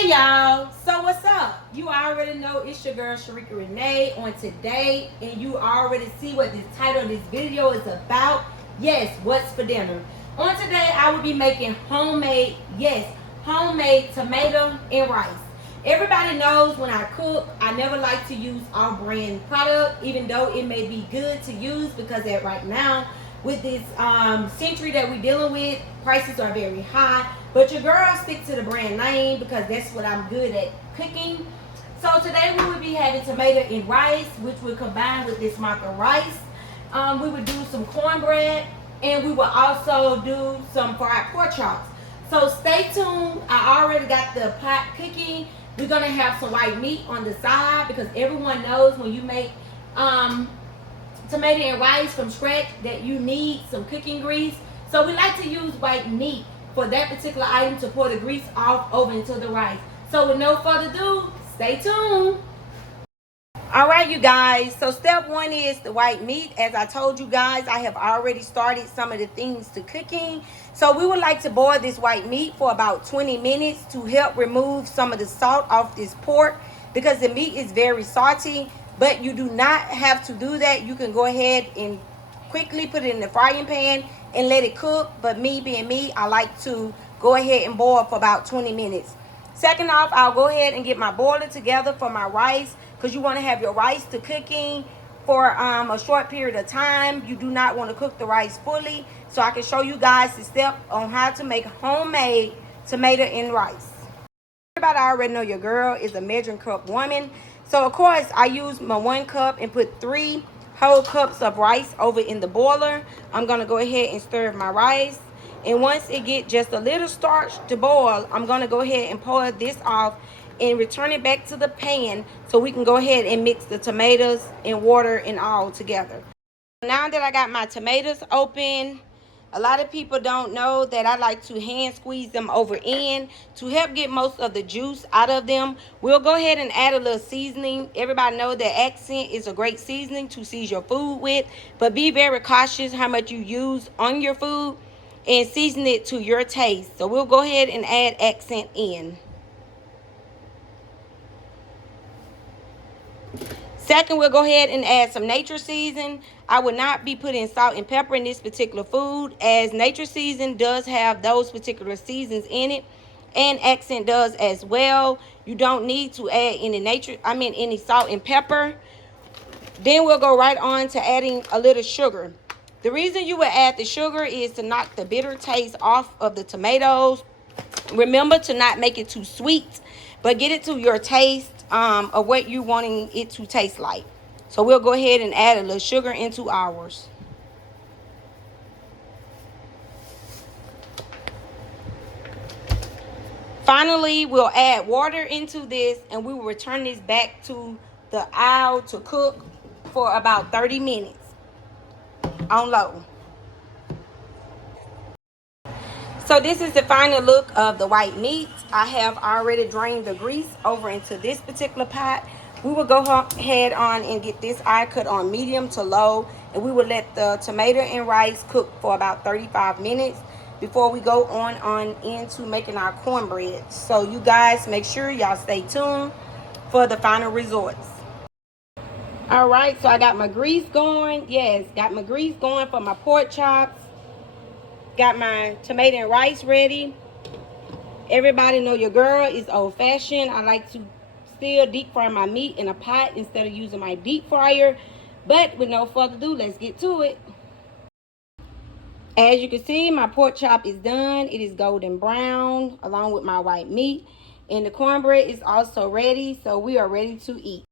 Hey y'all, so what's up? You already know it's your girl Shereka Renee on today, and you already see what this title of this video is about. Yes, what's for dinner? On today, I will be making homemade tomato and rice. Everybody knows when I cook, I never like to use off-brand product, even though it may be good to use because at right now, with this century that we're dealing with, prices are very high. But your girl stick to the brand name because that's what I'm good at cooking. So today we will be having tomato and rice, which will combine with this maca rice. We would do some cornbread, and we will also do some fried pork chops. So stay tuned. I already got the pot cooking. We're gonna have some white meat on the side because everyone knows when you make tomato and rice from scratch that you need some cooking grease. So we like to use white meat for that particular item to pour the grease off over into the rice. So with no further ado, stay tuned. All right, you guys, so step one is the white meat. As I told you guys, I have already started some of the things to cooking. So we would like to boil this white meat for about 20 minutes to help remove some of the salt off this pork because the meat is very salty. But you do not have to do that. You can go ahead and quickly put it in the frying pan and let it cook. But me being me, I like to go ahead and boil for about 20 minutes. Second off, I'll go ahead and get my boiler together for my rice because you want to have your rice to cooking for a short period of time. You do not want to cook the rice fully. So I can show you guys the step on how to make homemade tomato and rice. Everybody already know your girl is a measuring cup woman. So of course I use my 1 cup and put 3 whole cups of rice over in the boiler. I'm gonna go ahead and stir my rice. And once it get just a little starch to boil, I'm gonna go ahead and pour this off and return it back to the pan so we can go ahead and mix the tomatoes and water and all together. Now that I got my tomatoes open, a lot of people don't know that I like to hand squeeze them over in to help get most of the juice out of them. We'll go ahead and add a little seasoning. Everybody know that accent is a great seasoning to season your food with, but be very cautious how much you use on your food and season it to your taste. So we'll go ahead and add accent in. Second, we'll go ahead and add some nature season. I would not be putting salt and pepper in this particular food as nature season does have those particular seasons in it, and accent does as well. You don't need to add any salt and pepper. Then we'll go right on to adding a little sugar. The reason you would add the sugar is to knock the bitter taste off of the tomatoes. Remember to not make it too sweet, but get it to your taste of what you wanting it to taste like. So we'll go ahead and add a little sugar into ours. Finally, we'll add water into this and we will return this back to the aisle to cook for about 30 minutes on low. So this is the final look of the white meat. I have already drained the grease over into this particular pot. We will go ahead on and get this eye cut on medium to low, and we will let the tomato and rice cook for about 35 minutes before we go on into making our cornbread. So you guys make sure y'all stay tuned for the final results. All right, so I got my grease going. Yes, got my grease going for my pork chops. Got my tomato and rice ready. Everybody know your girl is old-fashioned. I like to still deep fry my meat in a pot instead of using my deep fryer. But with no further ado, let's get to it. As you can see, my pork chop is done. It is golden brown along with my white meat. And the cornbread is also ready, so we are ready to eat.